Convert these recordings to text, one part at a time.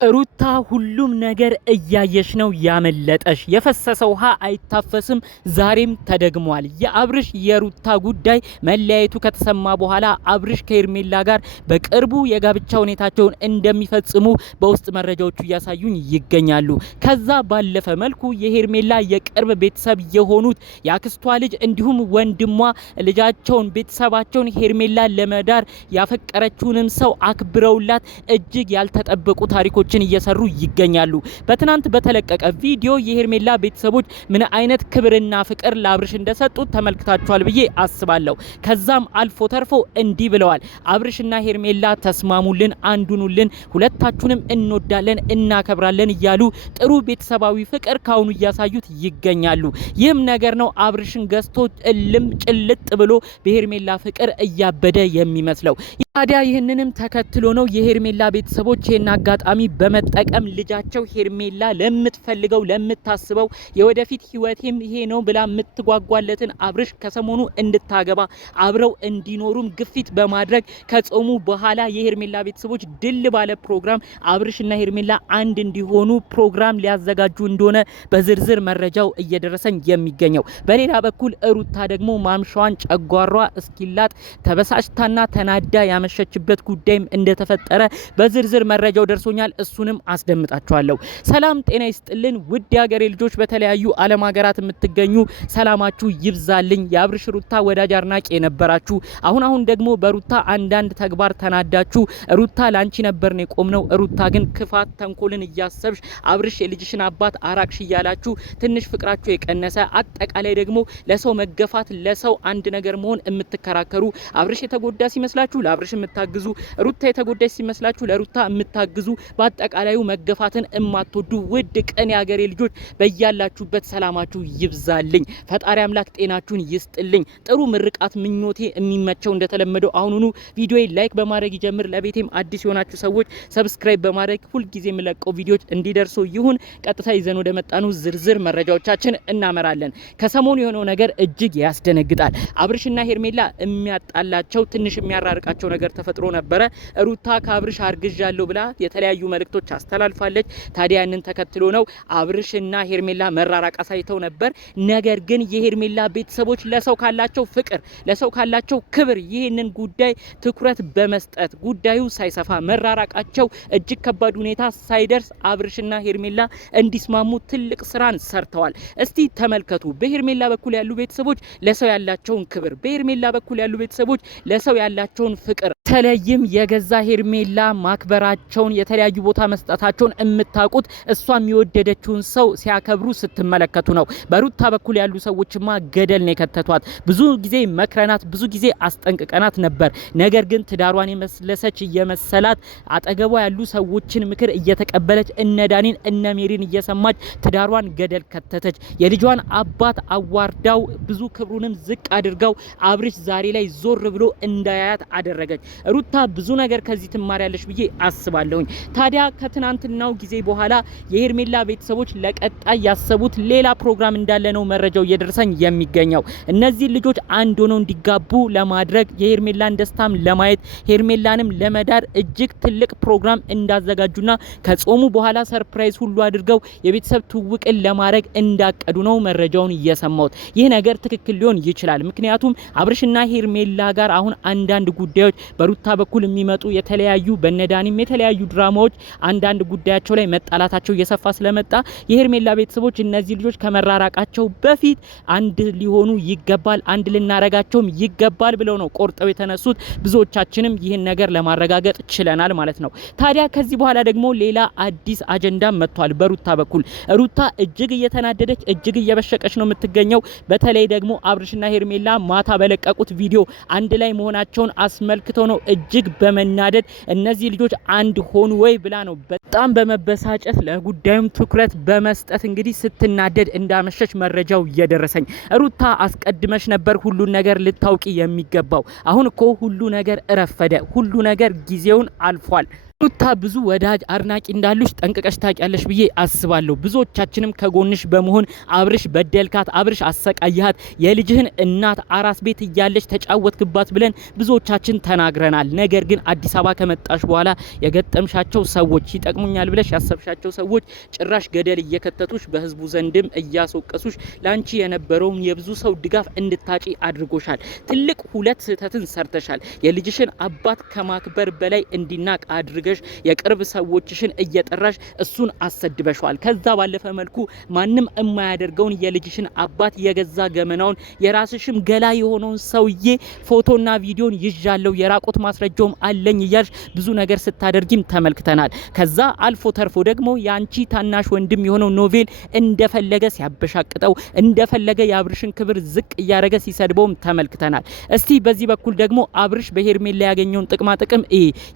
ሩታ ሁሉም ነገር እያየሽ ነው ያመለጠሽ። የፈሰሰ ውሃ አይታፈስም፣ ዛሬም ተደግሟል። የአብርሽ የሩታ ጉዳይ መለያየቱ ከተሰማ በኋላ አብርሽ ከሄርሜላ ጋር በቅርቡ የጋብቻ ሁኔታቸውን እንደሚፈጽሙ በውስጥ መረጃዎቹ እያሳዩኝ ይገኛሉ። ከዛ ባለፈ መልኩ የሄርሜላ የቅርብ ቤተሰብ የሆኑት የአክስቷ ልጅ እንዲሁም ወንድሟ ልጃቸውን ቤተሰባቸውን ሄርሜላ ለመዳር ያፈቀረችውንም ሰው አክብረውላት እጅግ ያልተጠበቁ ታሪኮች እየሰሩ ይገኛሉ። በትናንት በተለቀቀ ቪዲዮ የሄርሜላ ቤተሰቦች ምን አይነት ክብርና ፍቅር ለአብርሽ እንደሰጡት ተመልክታችኋል ብዬ አስባለሁ። ከዛም አልፎ ተርፎ እንዲህ ብለዋል። አብርሽና ሄርሜላ ተስማሙልን፣ አንዱኑልን፣ ሁለታችሁንም እንወዳለን፣ እናከብራለን እያሉ ጥሩ ቤተሰባዊ ፍቅር ካሁኑ እያሳዩት ይገኛሉ። ይህም ነገር ነው አብርሽን ገዝቶ እልም ጭልጥ ብሎ በሄርሜላ ፍቅር እያበደ የሚመስለው። ታዲያ ይህንንም ተከትሎ ነው የሄርሜላ ቤተሰቦች ይህን አጋጣሚ በመጠቀም ልጃቸው ሄርሜላ ለምትፈልገው ለምታስበው የወደፊት ህይወቴም ይሄ ነው ብላ የምትጓጓለትን አብርሽ ከሰሞኑ እንድታገባ አብረው እንዲኖሩም ግፊት በማድረግ ከጾሙ በኋላ የሄርሜላ ቤተሰቦች ድል ባለ ፕሮግራም አብርሽና ሄርሜላ አንድ እንዲሆኑ ፕሮግራም ሊያዘጋጁ እንደሆነ በዝርዝር መረጃው እየደረሰኝ የሚገኘው። በሌላ በኩል ሩታ ደግሞ ማምሻዋን ጨጓሯ እስኪላጥ ተበሳጭታና ተናዳ ያመሸችበት ጉዳይም እንደተፈጠረ በዝርዝር መረጃው ደርሶኛል። እሱንም አስደምጣችኋለሁ። ሰላም ጤና ይስጥልን ውድ የሀገሬ ልጆች፣ በተለያዩ ዓለም ሀገራት የምትገኙ ሰላማችሁ ይብዛልኝ። የአብርሽ ሩታ ወዳጅ አድናቂ የነበራችሁ አሁን ደግሞ በሩታ አንዳንድ ተግባር ተናዳችሁ ሩታ ላንቺ ነበር ነው የቆምነው፣ ሩታ ግን ክፋት ተንኮልን እያሰብሽ አብርሽ የልጅሽን አባት አራቅሽ እያላችሁ ትንሽ ፍቅራችሁ የቀነሰ አጠቃላይ ደግሞ ለሰው መገፋት ለሰው አንድ ነገር መሆን የምትከራከሩ አብርሽ የተጎዳ ሲመስላችሁ ለአብርሽ የምታግዙ፣ ሩታ የተጎዳች ሲመስላችሁ ለሩታ የምታግዙ፣ በአጠቃላዩ መገፋትን እማትወዱ ውድ ቀን የሀገሬ ልጆች በያላችሁበት ሰላማችሁ ይብዛልኝ። ፈጣሪ አምላክ ጤናችሁን ይስጥልኝ። ጥሩ ምርቃት ምኞቴ የሚመቸው እንደተለመደው አሁኑኑ ቪዲዮ ላይክ በማድረግ ይጀምር። ለቤቴም አዲስ የሆናችሁ ሰዎች ሰብስክራይብ በማድረግ ሁል ጊዜ የምለቀው ቪዲዮዎች እንዲደርሱ ይሁን። ቀጥታ ይዘን ወደ መጣኑ ዝርዝር መረጃዎቻችን እናመራለን። ከሰሞኑ የሆነው ነገር እጅግ ያስደነግጣል። አብርሽና ሄርሜላ የሚያጣላቸው ትንሽ የሚያራርቃቸው ነገር ተፈጥሮ ነበረ። ሩታ ከአብርሽ አርግዣለሁ ብላ የተለያዩ መልእክቶች አስተላልፋለች። ታዲያ ያንን ተከትሎ ነው አብርሽና ሄርሜላ መራራቅ አሳይተው ነበር። ነገር ግን የሄርሜላ ቤተሰቦች ለሰው ካላቸው ፍቅር፣ ለሰው ካላቸው ክብር ይህንን ጉዳይ ትኩረት በመስጠት ጉዳዩ ሳይሰፋ መራራቃቸው እጅግ ከባድ ሁኔታ ሳይደርስ አብርሽና ሄርሜላ እንዲስማሙ ትልቅ ስራን ሰርተዋል። እስቲ ተመልከቱ። በሄርሜላ በኩል ያሉ ቤተሰቦች ለሰው ያላቸውን ክብር፣ በሄርሜላ በኩል ያሉ ቤተሰቦች ለሰው ያላቸውን ፍቅር፣ ተለይም የገዛ ሄርሜላ ማክበራቸውን የተለያዩ ቦታ መስጠታቸውን የምታውቁት እሷም የወደደችውን ሰው ሲያከብሩ ስትመለከቱ ነው። በሩታ በኩል ያሉ ሰዎችማ ገደል ነው የከተቷት። ብዙ ጊዜ መክረናት፣ ብዙ ጊዜ አስጠንቅቀናት ነበር። ነገር ግን ትዳሯን የመስለሰች እየመሰላት አጠገቧ ያሉ ሰዎችን ምክር እየተቀበለች እነ ዳኒን እነ ሜሪን እየሰማች ትዳሯን ገደል ከተተች። የልጇን አባት አዋርዳው ብዙ ክብሩንም ዝቅ አድርጋው አብርሽ ዛሬ ላይ ዞር ብሎ እንዳያያት አደረገች። ሩታ ብዙ ነገር ከዚህ ትማሪያለሽ ብዬ አስባለሁኝ። ታዲያ ከትናንትናው ጊዜ በኋላ የሄርሜላ ቤተሰቦች ለቀጣይ ያሰቡት ሌላ ፕሮግራም እንዳለ ነው መረጃው እየደረሰኝ የሚገኘው። እነዚህ ልጆች አንድ ሆነው እንዲጋቡ ለማድረግ የሄርሜላን ደስታም ለማየት ሄርሜላንም ለመዳር እጅግ ትልቅ ፕሮግራም እንዳዘጋጁና ከጾሙ በኋላ ሰርፕራይዝ ሁሉ አድርገው የቤተሰብ ትውውቅን ለማድረግ እንዳቀዱ ነው መረጃውን እየሰማሁት። ይህ ነገር ትክክል ሊሆን ይችላል። ምክንያቱም አብርሽና ሄርሜላ ጋር አሁን አንዳንድ ጉዳዮች በሩታ በኩል የሚመጡ የተለያዩ በነዳኒም የተለያዩ ድራማዎች አንዳንድ ጉዳያቸው ላይ መጣላታቸው እየሰፋ ስለመጣ የሄርሜላ ቤተሰቦች እነዚህ ልጆች ከመራራቃቸው በፊት አንድ ሊሆኑ ይገባል፣ አንድ ልናረጋቸውም ይገባል ብለው ነው ቆርጠው የተነሱት። ብዙዎቻችንም ይህን ነገር ለማረጋገጥ ችለናል ማለት ነው። ታዲያ ከዚህ በኋላ ደግሞ ሌላ አዲስ አጀንዳ መጥቷል። በሩታ በኩል ሩታ እጅግ እየተናደደች እጅግ እየበሸቀች ነው የምትገኘው። በተለይ ደግሞ አብርሽና ሄርሜላ ማታ በለቀቁት ቪዲዮ አንድ ላይ መሆናቸውን አስመልክተው ነው እጅግ በመናደድ እነዚህ ልጆች አንድ ሆኑ ወይ ብላ ነው በጣም በመበሳጨት ለጉዳዩም ትኩረት በመስጠት እንግዲህ ስትናደድ እንዳመሸች መረጃው እየደረሰኝ። ሩታ አስቀድመሽ ነበር ሁሉን ነገር ልታውቂ የሚገባው። አሁን እኮ ሁሉ ነገር እረፈደ፣ ሁሉ ነገር ጊዜውን አልፏል። ሩታ ብዙ ወዳጅ አድናቂ እንዳሉሽ ጠንቅቀሽ ታውቂያለሽ ብዬ አስባለሁ። ብዙዎቻችንም ከጎንሽ በመሆን አብርሽ በደልካት፣ አብርሽ አሰቃያት፣ የልጅህን እናት አራስ ቤት እያለች ተጫወትክባት ብለን ብዙዎቻችን ተናግረናል። ነገር ግን አዲስ አበባ ከመጣሽ በኋላ የገጠምሻቸው ሰዎች ይጠቅሙኛል ብለሽ ያሰብሻቸው ሰዎች ጭራሽ ገደል እየከተቱሽ በህዝቡ ዘንድም እያስወቀሱሽ ላንቺ የነበረውን የብዙ ሰው ድጋፍ እንድታጪ አድርጎሻል። ትልቅ ሁለት ስህተትን ሰርተሻል። የልጅሽን አባት ከማክበር በላይ እንዲናቅ አድርገሽ የቅርብ ሰዎችሽን እየጠራሽ እሱን አሰድበሻል። ከዛ ባለፈ መልኩ ማንም የማያደርገውን የልጅሽን አባት የገዛ ገመናውን የራስሽም ገላ የሆነውን ሰውዬ ፎቶና ቪዲዮን ይዣለው የራቆት ማስረጃውም አለኝ እያልሽ ብዙ ነገር ስታደርጊም ተመልክተናል። ከዛ አልፎ ተርፎ ደግሞ ያንቺ ታናሽ ወንድም የሆነው ኖቬል እንደፈለገ ሲያበሻቅጠው እንደፈለገ የአብርሽን ክብር ዝቅ እያደረገ ሲሰድበውም ተመልክተናል። እስቲ በዚህ በኩል ደግሞ አብርሽ በሄርሜላ ያገኘውን ጥቅማ ጥቅም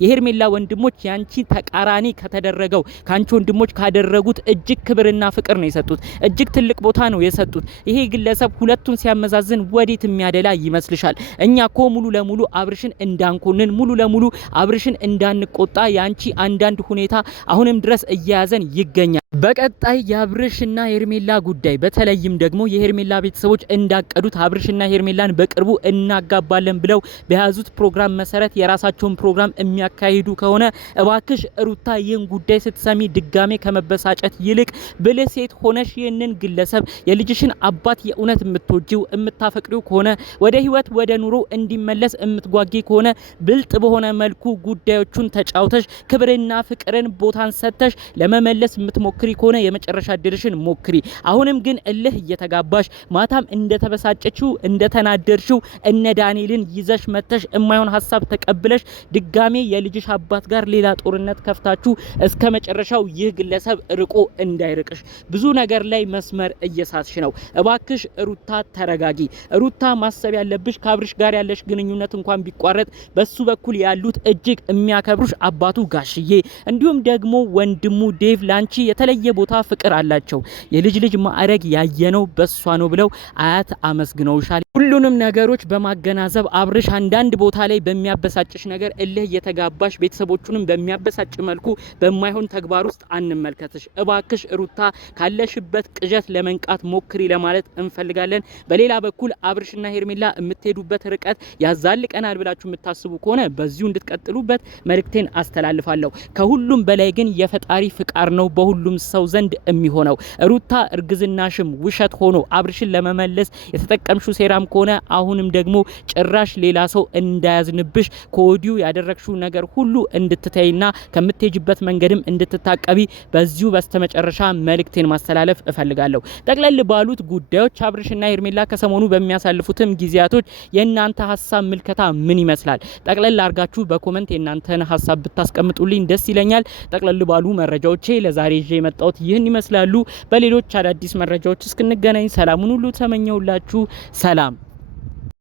የሄርሜላ ወንድሞች ያንቺ ተቃራኒ ከተደረገው ካንቺ ወንድሞች ካደረጉት እጅግ ክብርና ፍቅር ነው የሰጡት። እጅግ ትልቅ ቦታ ነው የሰጡት። ይሄ ግለሰብ ሁለቱን ሲያመዛዝን ወዴት የሚያደላ ይመስልሻል? እኛ ኮ ሙሉ ለሙሉ አብርሽን እንዳንኮንን ሙሉ ለሙሉ አብርሽን እንዳንቆጣ ያንቺ አንዳንድ ሁኔታ አሁንም ድረስ እያያዘን ይገኛል። በቀጣይ የአብርሽና ሄርሜላ ጉዳይ በተለይም ደግሞ የሄርሜላ ቤተሰቦች እንዳቀዱት አብርሽና ሄርሜላን በቅርቡ እናጋባለን ብለው በያዙት ፕሮግራም መሰረት የራሳቸውን ፕሮግራም የሚያካሂዱ ከሆነ እባክሽ ሩታ ይህን ጉዳይ ስትሰሚ ድጋሜ ከመበሳጨት ይልቅ ብልህ ሴት ሆነሽ ይህንን ግለሰብ የልጅሽን አባት የእውነት የምትወጂው የምታፈቅሪው ከሆነ ወደ ህይወት ወደ ኑሮ እንዲመለስ የምትጓጊ ከሆነ ብልጥ በሆነ መልኩ ጉዳዮቹን ተጫውተሽ ክብርና ፍቅርን ቦታን ሰጥተሽ ለመመለስ የምትሞክሪ ከሆነ የመጨረሻ ድርሽን ሞክሪ። አሁንም ግን እልህ እየተጋባሽ ማታም እንደተበሳጨችው እንደተናደርሽው እነ ዳንኤልን ይዘሽ መተሽ የማይሆን ሀሳብ ተቀብለሽ ድጋሜ የልጅሽ አባት ጋር ሌላ ጦርነት ከፍታችሁ እስከ መጨረሻው ይህ ግለሰብ ርቆ እንዳይርቅሽ ብዙ ነገር ላይ መስመር እየሳትሽ ነው። እባክሽ ሩታ ተረጋጊ። ሩታ ማሰብ ያለብሽ ከአብርሽ ጋር ያለሽ ግንኙነት እንኳን ቢቋረጥ በሱ በኩል ያሉት እጅግ የሚያከብሩሽ አባቱ ጋሽዬ እንዲሁም ደግሞ ወንድሙ ዴቭ ላንቺ የተለየ ቦታ ፍቅር አላቸው። የልጅ ልጅ ማዕረግ ያየነው በሷ ነው ብለው አያት አመስግነውሻል። ሁሉንም ነገሮች በማገናዘብ አብርሽ አንዳንድ ቦታ ላይ በሚያበሳጭሽ ነገር እልህ እየተጋባሽ ቤተሰቦቹንም በሚያበሳጭ መልኩ በማይሆን ተግባር ውስጥ አንመልከትሽ። እባክሽ ሩታ ካለሽበት ቅዠት ለመንቃት ሞክሪ ለማለት እንፈልጋለን። በሌላ በኩል አብርሽና ሄርሜላ የምትሄዱበት ርቀት ያዛልቀናል ብላችሁ የምታስቡ ከሆነ በዚሁ እንድትቀጥሉበት መልእክቴን አስተላልፋለሁ። ከሁሉም በላይ ግን የፈጣሪ ፍቃድ ነው በሁሉም ሰው ዘንድ የሚሆነው። ሩታ እርግዝናሽም ውሸት ሆኖ አብርሽን ለመመለስ የተጠቀምሽው ሴራም ከሆነ አሁንም ደግሞ ጭራሽ ሌላ ሰው እንዳያዝንብሽ ከወዲሁ ያደረግሽው ነገር ሁሉ እንድትተይና ከምትሄጅበት መንገድም እንድትታቀቢ በዚሁ በስተመጨረሻ መልእክቴን ማስተላለፍ እፈልጋለሁ። ጠቅለል ባሉት ጉዳዮች አብርሽና ሄርሜላ ከሰሞኑ በሚያሳልፉትም ጊዜያቶች የእናንተ ሀሳብ ምልከታ ምን ይመስላል? ጠቅለል አርጋችሁ በኮመንት የእናንተን ሀሳብ ብታስቀምጡልኝ ደስ ይለኛል። ጠቅለል ባሉ መረጃዎቼ ለዛሬ ይዤ የመጣሁት ይህን ይመስላሉ። በሌሎች አዳዲስ መረጃዎች እስክንገናኝ ሰላሙን ሁሉ ተመኘውላችሁ። ሰላም